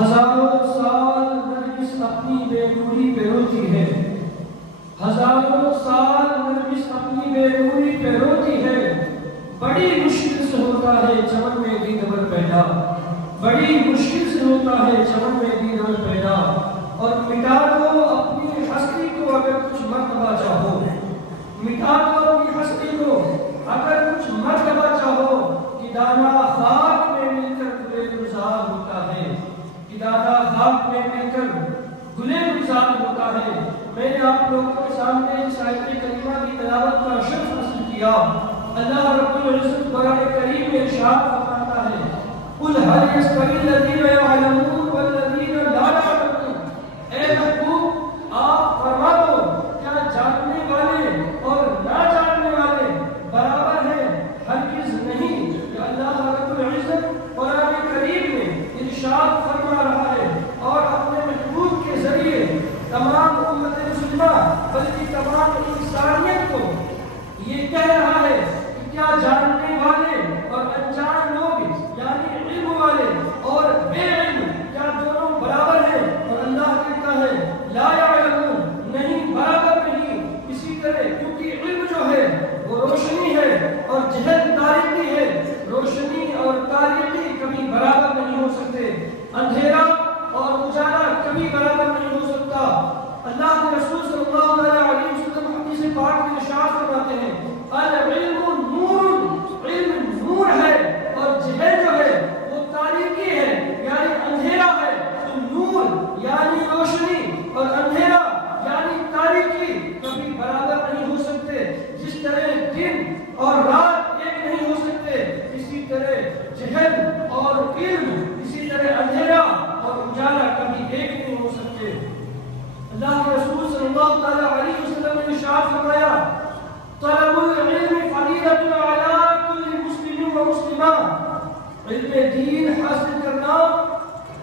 ہزاروں سال نرگس اپنی بے نوری پہ روتی ہے، ہزاروں سال نرگس اپنی بے نوری پہ روتی ہے، بڑی مشکل سے ہوتا ہے چمن میں دیدور پیدا، بڑی مشکل سے ہوتا ہے چمن میں دیدور پیدا، اور مٹا دو اپنی ہستی کو اگر کچھ مرتبہ چاہو، مٹا دو اپنی ہستی کو اگر کچھ مرتبہ چاہو، کہ دانا خاک میں مل کر گلے گلزار ہوتا ہے، کہ دانا خاک میں مل کر گلے گلزار ہوتا ہے۔ میں نے آپ لوگوں کے سامنے اس آیت کریمہ کی تلاوت کا شرف حاصل کیا۔ اللہ رب العزت قرآن کریم میں ارشاد فرماتا ہے قُلْ هَلْ يَسْتَوِي الَّذِينَ يَعْلَمُونَ وَالَّذِينَ لَا يَعْلَمُونَ، اے محبوب آپ فرما دو کیا جاننے والے اور نہ جاننے والے برابر ہیں؟ ہرگز نہیں۔ کہ اللہ رب العزت قرآن کریم میں ارشاد فرما رہا ہے اور اپنے محبوب کے ذریعے تمام امت مسلمہ بلکہ تمام انسانیت کو یہ کہہ رہا ہے کہ کیا جاننے والے اور انجان لوگ یعنی علم والے اور بے علم کیا دونوں برابر ہیں؟ اور اللہ کہتا ہے لا یعلمون، نہیں برابر نہیں۔ اسی طرح کیونکہ علم جو ہے وہ روشنی ہے اور جہل تاریکی ہے، روشنی اور تاریکی کبھی برابر نہیں ہو سکتے، اندھیرا اور اجالا کبھی برابر نہیں ہو سکتا۔ اللہ کے رسول صلی اللہ علیہ وسلم حدیث پاک میں ارشاد فرماتے ہیں العلم نور، علم نور ہے اور جہل جو ہے وہ تاریکی ہے یعنی اندھیرا ہے۔ تو نور یعنی روشنی اور اندھیرا یعنی تاریکی کبھی برابر نہیں ہو سکتے۔ جس طرح دن اور رات ایک نہیں ہو سکتے، اسی طرح جہل اور علم، اسی طرح اندھیرا اور اجالا کبھی ایک نہیں ہو سکتے۔ اللہ کے رسول صلی اللہ علیہ وسلم نے ارشاد فرمایا طلب العلم فریضۃ علی کل مسلم و مسلمہ، علم دین حاصل کرنا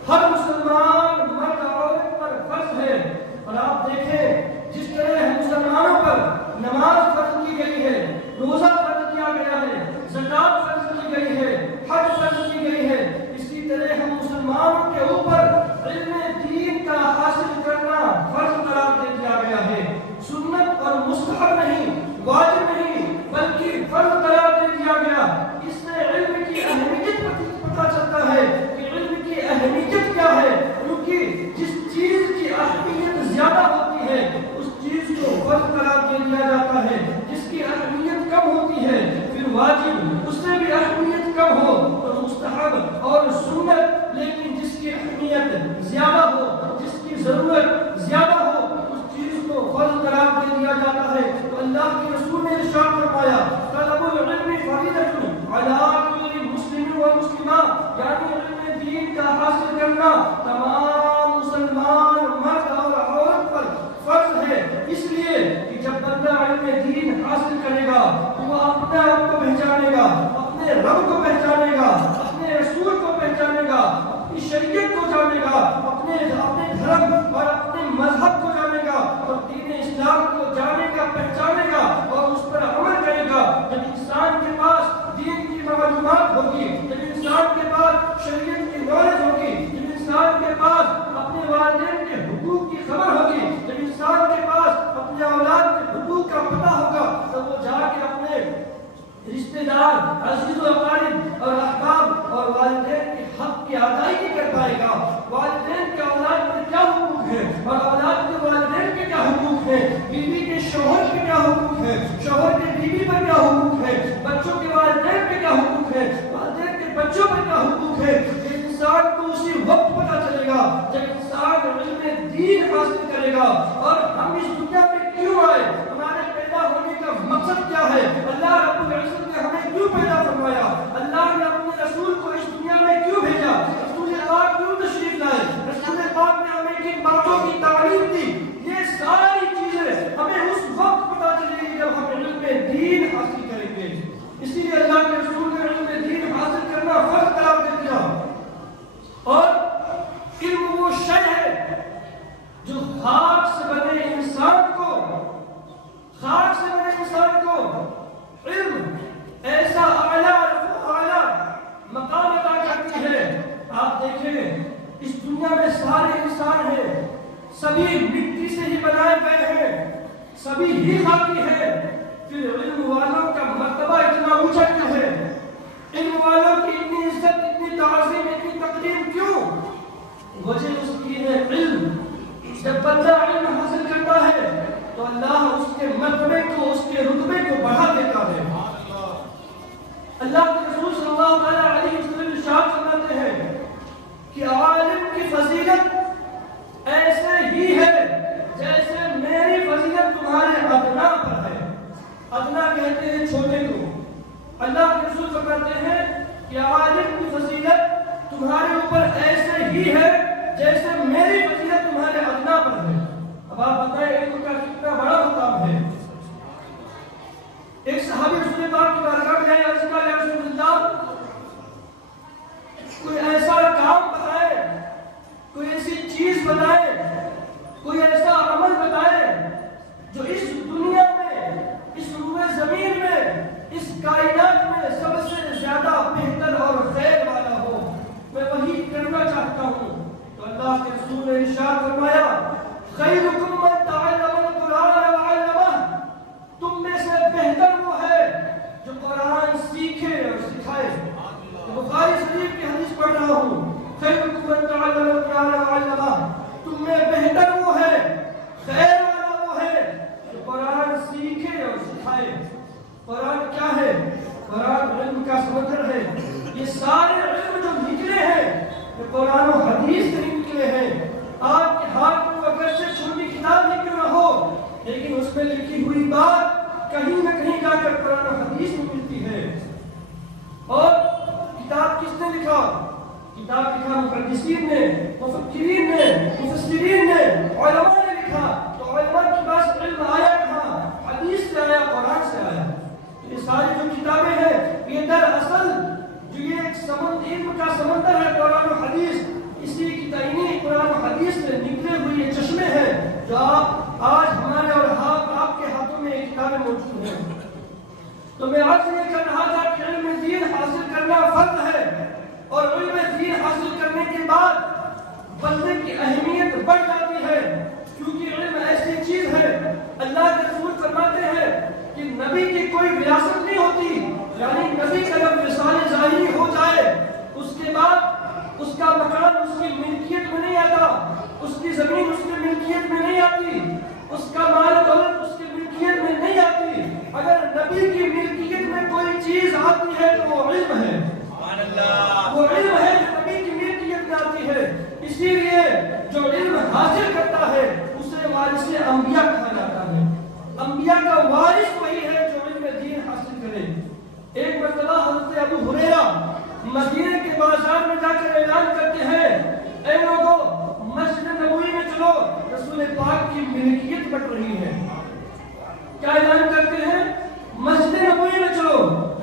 ہر مسلمان مرد اور عورت پر فرض ہے۔ اور آپ دیکھیں جس طرح مسلمانوں پر نماز فرض کی گئی ہے، روزہ فرض کیا گیا ہے، زکوٰۃ فرض کی گئی ہے، حج فرض کی گئی ہے، اسی طرح ہم مسلمانوں کے اوپر علم دین کا حاصل کرنا فرض قرار دے دیا گیا ہے۔ سنت اور مستحب نہیں، واجب نہیں، بلکہ فرض قرار دے دیا گیا۔ اس سے علم کی اہمیت پتہ چلتا ہے کہ علم کی اہمیت کیا ہے، کیونکہ جس چیز کی اہمیت زیادہ ہوتی ہے اس چیز کو فرض قرار دے دیا جاتا ہے، جس کی اہمیت کم ہوتی ہے پھر واجب، اس سے بھی اہمیت کم ہو تو مستحب اور سنت، لیکن جس کی اہمیت زیادہ ہو، جس کی ضرورت زیادہ ہو، اس چیز کو فرض قرار دے دیا جاتا ہے۔ تو اللہ کے رسول نے ارشاد فرمایا طلب العلم فریضۃ علی کل مسلم و مسلمہ، یعنی علم دین کا حاصل کرنا تمام مسلمان مرد اور عورت پر فرض ہے۔ اس لیے کہ جب بندہ علم دین حاصل کرے گا تو وہ اپنے آپ کو پہچانے گا، اپنے رب کو پہچانے گا، اپنے رسول کو پہچانے گا، اپنی شریعت کو جانے گا، اپنے دھرم اور اپنے مذہب کو جانے گا اور دین اسلام کو جانے گا، پہچانے گا اور اس پر عمل کرے گا۔ جب انسان کے پاس دین کی معلومات ہوگی، جب انسان کے پاس شریعت کی نالج ہوگی، جب انسان کے پاس اپنے والدین کے حقوق کی خبر ہوگی، جب انسان کے پاس اپنے اولاد کے حقوق کا پتہ ہوگا، تب وہ جا کے اپنے رشتہ دار، عزیز و اقارب اور احباب اور والدین کے حق کی ادائیگی کر پائے گا۔ والدین کے اولاد پر کیا حقوق ہے اور اولاد کے والدین کے کیا حقوق ہے، بیوی کے شوہر کے کیا حقوق ہے، شوہر کے بیوی پر کیا حقوق ہے، بچوں کے والدین کے کیا حقوق ہے، والدین کے بچوں پر کیا حقوق ہے، یہ انسان کو اسی وقت پتہ چلے گا جب انسان علم دین حاصل کرے گا۔ اور ہم اس دنیا میں کیوں آئے، ہمارے پیدا ہونے کا مقصد کیا ہے، اللہ رب العزت نے ہمیں کیوں پیدا فرمایا، اللہ نے اپنے رسول کو اس دنیا میں کیوں بھیجا، رسول پاک کیوں تشریف لائے، رسول پاک نے ہمیں کن باتوں کی تعلیم دی، یہ ساری چیزیں ہمیں اس وقت پتہ چلے گی جب ہم علم دین حاصل کریں گے۔ اسی لیے اللہ کے رسول نے علم دین حاصل کرنا فرض قرار دے دیا۔ اور علم وہ شے ہے جو خاک سے بنے انسان کو، خاک سے بنے انسان کو علم ایسا اعلیٰ مقام عطا کرتی ہے۔ آپ دیکھیں اس دنیا میں سارے انسان ہیں، سبھی مٹی سے ہی بنائے گئے ہیں، سبھی ہی خاکی ہیں، پھر علم والوں کا مرتبہ اتنا اونچا کیوں ہے؟ علم والوں کی اتنی عزت، اتنی تعظیم، اتنی تقدیم کیوں؟ وجہ اس کی ہے علم۔ جب بندہ علم حاصل کرتا ہے تو اللہ اس کے مرتبے کو، اس کے رتبے کو بڑھا دیتا ہے۔ اللہ کے رسول صلی اللہ علیہ وسلم ارشاد فرماتے ہیں کہ عالم کی فضیلت ایسے ہی ہے جیسے میری فضیلت تمہارے ادنا پر ہے۔ ادنا کہتے ہیں چھوٹے کو۔ اللہ کے رسول فرماتے ہیں کہ عالم کی فضیلت تمہارے اوپر ایسے ہی ہے جیسے میری فضیلت تمہارے ادنا پر ہے۔ اب آپ بتائیں علم کا کتنا بڑا مقام ہے۔ ایک صحابی رسول پاک کی بارگاہ میں عرض کیا، یا رسول اللہ، کوئی ایسا کام بتائے، کوئی ایسی چیز بتائے، کوئی ایسا عمل بتائے جو اس دنیا میں، اس روئے زمین میں، اس کائنات میں سب سے زیادہ بہتر اور خیر والا ہو، میں وہی کرنا چاہتا ہوں۔ تو اللہ کے رسول نے ارشاد فرمایا، خیرکم من تعلم القرآن وعلمہ، تم میں سے بہتر وہ ہے جو قرآن سیکھے اور سکھائے۔ بخاری شریف کی حدیث پڑھ رہا ہوں، خیرکم من تعلم القرآن وعلمہ، تم میں بہتر وہ ہے، خیر والا وہ ہے جو قرآن سیکھے اور سکھائے۔ قرآن کیا ہے؟ قرآن علم کا سمندر ہے۔ یہ سارے علم جو نکلے ہیں یہ قرآن و حدیث سے نکلے ہیں۔ آپ کے ہاتھ میں اگر سے چھوٹی کتاب ہی کیوں نہ ہو، لیکن اس میں لکھی ہوئی بات کہیں نہ کہیں جا کر قرآن و حدیث میں ملتی ہے۔ اور کتاب کس نے لکھا؟ کتاب لکھا محدثین نے، مفکرین نے، مفسرین نے، علماء نے لکھا۔ تو علماء کے پاس علم آیا کہاں؟ حدیث سے آیا، قرآن سے آیا۔ یہ ساری جو کتابیں ہیں یہ دراصل جو یہ ایک علم کا سمندر ہے قرآن و حدیث، اسی کی تعینی قرآن و حدیث سے نکلے ہوئے یہ چشمے ہیں جو آج ہمارے اور آپ کے ہاتھوں میں یہ کتابیں موجود ہیں۔ تو میں آج یہ کہہ رہا تھا کہ علم دین حاصل کرنا فرض ہے، اور علم دین حاصل کرنے کے بعد بندے کی اہمیت بڑھ جاتی ہے، کیونکہ علم ایسی چیز ہے، اللہ کے رسول فرماتے ہیں کہ نبی کی کوئی وراثت نہیں ہوتی، یعنی نبی کا جب وصال ظاہری ہو جائے اس کے بعد اس کا مکان اس کی ملکیت میں نہیں آتا، اس کی زمین اس کی ملکیت میں نہیں آتی، اس کا مال دولت اس کی ملکیت میں نہیں آتی۔ اگر نبی کی ملکیت میں کوئی چیز آتی ہے تو وہ علم ہے، وہ علم ہے جو نبی کی ملکیت میں آتی ہے۔ اسی لیے جو علم حاصل کرتا ہے اسے وارث انبیاء کہا جاتا ہے۔ انبیاء کا وارث وہی ہے جو علم دین حاصل کرے۔ ایک مرتبہ حضرت ابو ہریرہ مدینے کے بازار میں جا کر اعلان کرتے ہیں، اے لوگوں مسجد نبوی میں چلو، رسول پاک کی ملکیت بڑھ رہی ہے۔ کیا اعلان کرتے ہیں؟ مسجد نبوی میں چلو،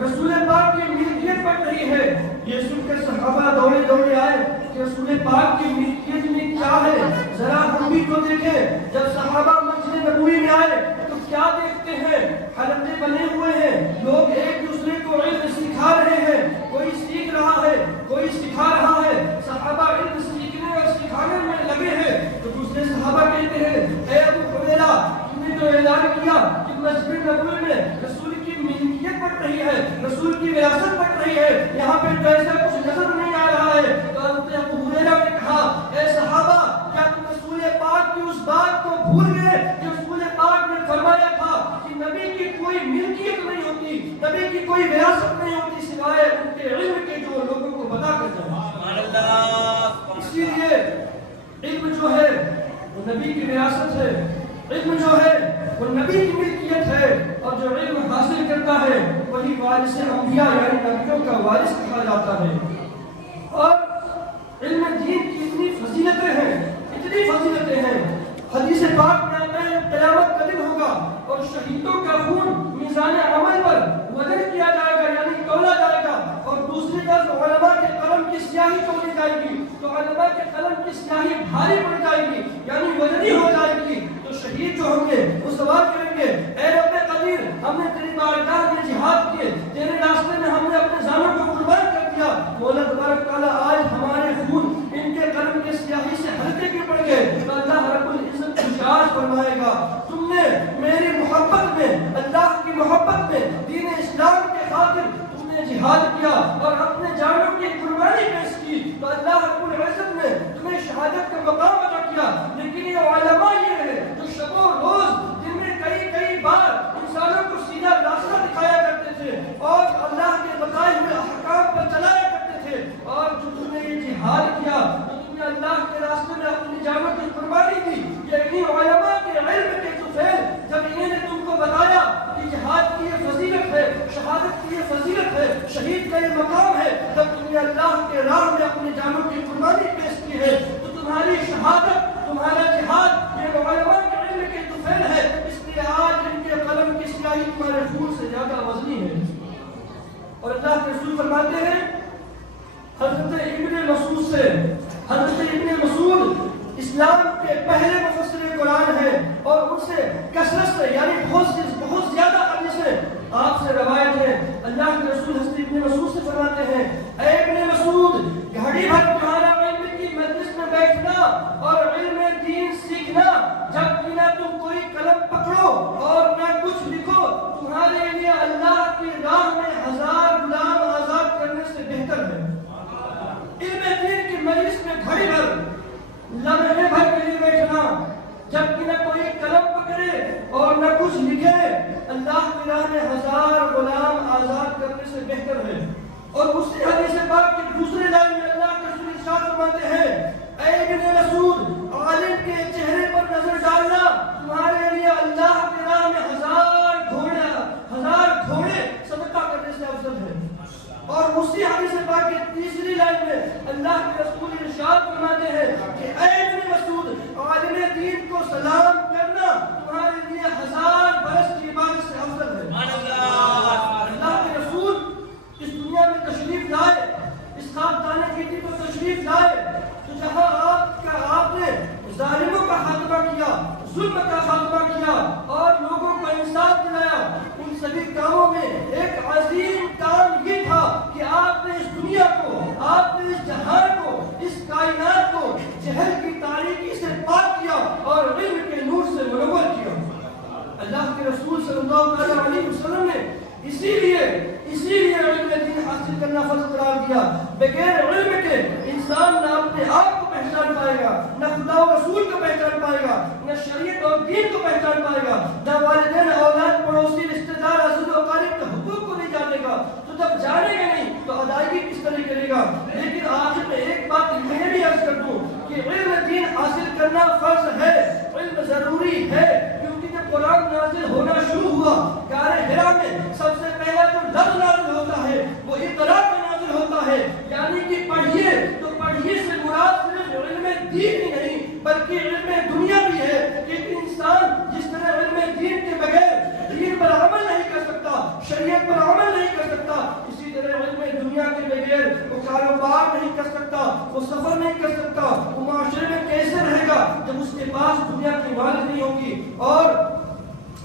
رسول پاک کی ملکیت بڑھ رہی ہے۔ یہ سن کر صحابہ دوڑے دوڑے آئے کہ رسول پاک کی ملکیت میں کیا ہے، ذرا ہم بھی تو دیکھیں۔ جب صحابہ مسجد نبوی میں آئے تو کیا دیکھتے ہیں؟ حلقے بنے ہوئے ہیں، لوگ ایک دوسرے کو علم سکھا رہے ہیں، کوئی سیکھ رہا ہے، کوئی سکھا رہا ہے۔ صحابہ علم سیکھنے اور سکھانے میں لگے ہیں تو دوسرے صحابہ کہتے ہیں، اے ابو ہریرہ، تم نے جو اعلان کیا کہ مسجد نبوی میں رسول کی ملکیت بڑھ رہی ہے، رسول کی وراثت بڑھ رہی ہے، یہاں پہ تو ایسا کچھ نظر نہیں آ رہا ہے۔ تو حضرت ابو ہریرہ نے کہا، اے صحابہ، کیا تم رسول پاک کی اس بات کو بھول گئے کہ رسول پاک نے فرمایا تھا کہ نبی کی کوئی ملکیت نہیں ہوتی، نبی کی کوئی وراثت نہیں ہوتی سوائے ان کے علم کے جو لوگوں کو بتا کر جائے۔ اسی لیے علم جو ہے وہ نبی کی وراثت ہے، علم جو ہے وہ نبی کی ملکیت ہے، اور جو علم حاصل کرتا ہے وہی وارث انبیاء یعنی نبیوں کا وارث کہا جاتا ہے۔ اور علم دین کی اتنی فضیلتیں ہیں، اتنی فضیلتیں ہیں، حدیث پاک میں آتا ہے قیامت کا دن ہوگا اور شہیدوں کا خون میزان عمل پر وزن کیا جائے گا یعنی تولا جائے گا، اور دوسری طرف علماء کے قلم کی سیاہی تولی جائے گی تو علماء کے قلم کی سیاہی بھاری پڑ جائے گی یعنی وزنی ہو جائے گی۔ تو شہید جو ہوں گے وہ سوال کریں گے، اے رب قدیر، ہم نے تیری بارگاہ میں جہاد کیے، تیرے راستے میں ہم نے اپنے جانوں کو قربان کر دیا، مولا تبارک تعالیٰ آج ہمارے خون ان کے قلم کے سیاہی محبت میں دین اسلام کے خاطر تم نے جہاد کیا اور اپنے جانوں کی قربانی پیش کی تو اللہ رب العزت نے تمہیں شہادت کا مقام عطا کیا. لیکن یہ علماء یہ ہے جو شب و روز دن میں کئی بار انسانوں کو سیدھا راستہ دکھایا کرتے تھے اور اللہ کے بتائے ہوئے احکام پر چلایا کرتے تھے. اور جو تم نے یہ جہاد کیا، جو تم نے اللہ کے راستے میں اپنی جانوں کی قربانی دی، یہ انہیں علماء کے علم کے طفیل جب انہیں نے تم کو بتایا کہ جہاد کی یہ فضیلت ہے، شہادت کی یہ فضیلت ہے، شہید کا یہ مقام ہے، جب تم نے اللہ کے راہ میں اپنی جانوں کی قربانی پیش کی ہے تو تمہاری شہادت، تمہارا جہاد یہ علماء کے علم کے طفیل ہے. اس لیے آج ان کے قلم کی سیاہی تمہارے خون سے زیادہ وزنی ہے. اور اللہ کے رسول فرماتے ہیں حضرت ابن مسعود سے، حضرت ابن مسعود اسلام کے پہلے مفسر قرآن ہیں اور ان سے کثرت سے یعنی بہت زیادہ حدیثیں آپ سے روایت ہے. اللہ کے رسول حضرت ابن مسعود سے فرماتے ہیں اے ابن مسعود، گھڑی بھر تمہارا علم کی مجلس میں بیٹھنا اور علم دین سیکھنا جب کہ نہ تم کوئی قلم پکڑو اور نہ کچھ لکھو، تمہارے لیے اللہ کی راہ میں 1000 غلام آزاد کرنے سے بہتر ہے. علم دین کی مجلس میں گھڑی بھر لمحے بھر کے لیے بیٹھنا جبکہ نہ کوئی قلم پکڑے اور نہ کچھ لکھے، اللہ کی راہ میں 1000 غلام آزاد کرنے سے بہتر ہے. اور اسی حدیث پاک کی دوسرے لائن میں اللہ کے رسول ارشاد فرماتے ہیں اے ابن مسعود، عالم کے چہرے پر نظر ڈالنا تمہارے لیے اللہ کی راہ میں 1000 گھوڑے صدقہ کرنے سے افضل ہے. اور اسی حدیث پاک کی تیسری لائن میں اللہ کے رسول ارشاد فرماتے ہیں کہ اے ابن مسعود، عالم دین کو سلام کرنا تمہارے لیے 1000 برس کی عبادت سے افضل ہے. اللہ کے رسول اس دنیا میں تشریف لائے، اس خاکدانِ گیتی کو تشریف لائے تو جہاں آپ نے ظالموں کا خاتمہ کیا، ظلم کا خاتمہ کیا اور لوگوں کو انصاف دلایا، ان سبھی کاموں میں ایک عظیم کام یہ تھا کہ آپ نے اس دنیا کو، آپ نے اس جہان کو، اس کائنات کو جہل کی تاریکی سے پاک کیا اور علم کے نور سے منور کیا. اللہ کے رسول صلی اللہ علیہ وسلم نے اسی لیے علم دین حاصل کرنا فرض قرار دیا. بغیر علم کے انسان نہ اپنے آپ کو پہچان پائے گا، نہ خدا و رسول کو پہچان پائے گا، نہ شریعت اور دین کو پہچان پائے گا، نہ والدین، اولاد، پڑوسی، رشتہ دار، عزیز و اقارب کے حقوق کو نہیں جانے گا. تو جب جانے گا نہیں تو ادائیگی کس طرح کرے گا؟ لیکن آخر میں ایک بات میں بھی عرض کر دوں کہ علم دین حاصل کرنا فرض ہے، علم ضروری ہے. کیونکہ جب قرآن نازل ہونا شروع ہوا غار حرا میں سب سے پہلا جو لفظ نازل ہوتا ہے وہ اقرا کا نازل ہوتا ہے، یعنی کہ پڑھیے. تو پڑھیے سے مراد صرف علم دین ہی نہیں بلکہ علم دنیا بھی ہے. کہ انسان جس طرح علم دین کے بغیر دین پر عمل نہیں کر سکتا، شریعت پر عمل نہیں کر سکتا، اسی طرح علم دنیا کے بغیر وہ کاروبار نہیں کر سکتا، وہ سفر نہیں کر سکتا، وہ معاشرے میں کیسے رہے گا جب اس کے پاس دنیا کی مالک نہیں ہوگی. اور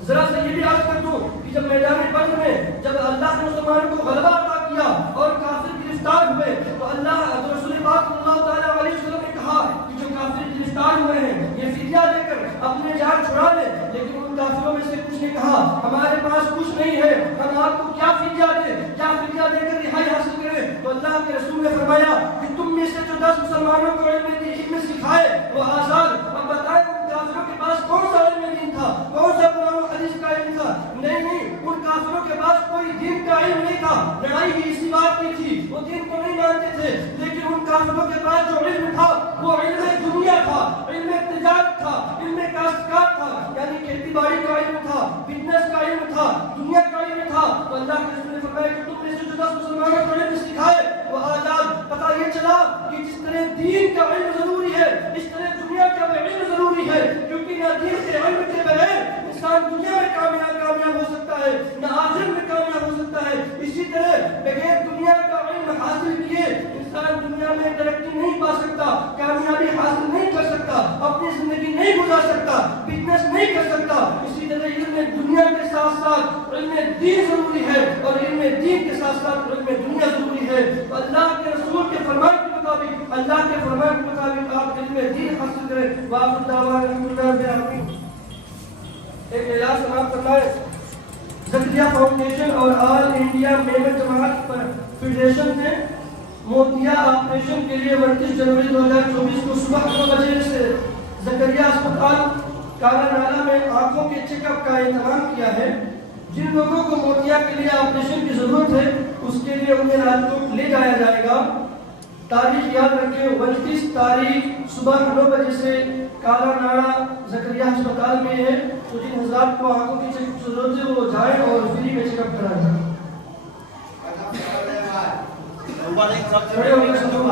ذرا سے یہ بھی عرض کر دوں کہ جب میدان بدر میں جب اللہ نے مسلمانوں کو غلبہ عطا کیا اور کافر گرفتار ہوئے تو اللہ رسول پاک صلی اللہ تعالیٰ علیہ وسلم نے کہا کہ جو کافر گرفتار ہوئے ہیں یہ فدیہ دے کر اپنے جان چھڑا لیں. لیکن ان کافروں میں سے کچھ نے کہا ہمارے پاس کچھ نہیں ہے، ہم آپ کو کیا فدیہ دیں، کیا فدیہ دے کر رہائی حاصل کریں. تو اللہ کے رسول نے فرمایا کہ تم میں سے جو 10 مسلمانوں کو علم سکھائے وہ آزاد. اب بتائیں ان کافروں کے پاس کون سا علم دین تھا، کون سا قرآن و حدیث کا علم تھا؟ نہیں، ان کافروں کے پاس کوئی دین کا علم نہیں تھا. لڑائی ہی اسی بات کی تھی، وہ دین کو نہیں مانتے تھے. لیکن ان کافروں کے پاس جو علم تھا وہ علم دنیا تھا، علم تجارت تھا، علم کاشتکار تھا، یعنی کھیتی باڑی کا علم تھا، بزنس کا علم تھا، دنیا کا علم تھا. تو اللہ کے رسول نے فرمایا کہ تم میں سے جو 10 مسلمانوں کو علم سکھائے وہ آزاد. پتہ یہ چلا کہ جس طرح دین کا علم ضروری ہے اس طرح دنیا کا علم ضروری ہے. کیونکہ نہ دین کے علم کے بغیر انسان دنیا میں کامیاب ہو سکتا ہے، نہ آخرت میں کامیاب ہو سکتا ہے. اسی طرح بغیر دنیا کا علم حاصل کیے انسان دنیا میں ترقی نہیں پا سکتا، کامیابی حاصل نہیں کر سکتا، اپنی زندگی نہیں گزار سکتا، بزنس نہیں کر سکتا. اسی طرح علم دنیا کے ساتھ ساتھ علم دین ضروری ہے اور علم دین کے ساتھ ساتھ علم دنیا ضروری ہے. اللہ کے رسول کے فرمان کے مطابق آپ علم دین حاصل کریں. وآخر دعوانا الحمدللہ رب العالمین. ایک اعلان سماعت کرنا ہے. زکریا فاؤنڈیشن اور آل انڈیا میمن جماعت پر فیڈریشن نے موتیا آپریشن کے لیے 29 جنوری 2024 کو صبح 9 بجے سے زکریا اسپتال کالا نالا میں آنکھوں کے چیک اپ کا اہتمام کیا ہے. جن لوگوں کو موتیا کے لیے آپریشن کی ضرورت ہے اس کے لیے انہیں راجکوٹ لے جایا جائے گا. تاریخ یاد رکھیں 29 تاریخ صبح 9 بجے سے کالا نالا زکریا اسپتال میں ہے. تو جن حضرات کو آنکھوں کی چیک کی ضرورت ہے وہ جائیں اور فری میں چیک اپ کرائیں. کھڑے ہو گئے سب کو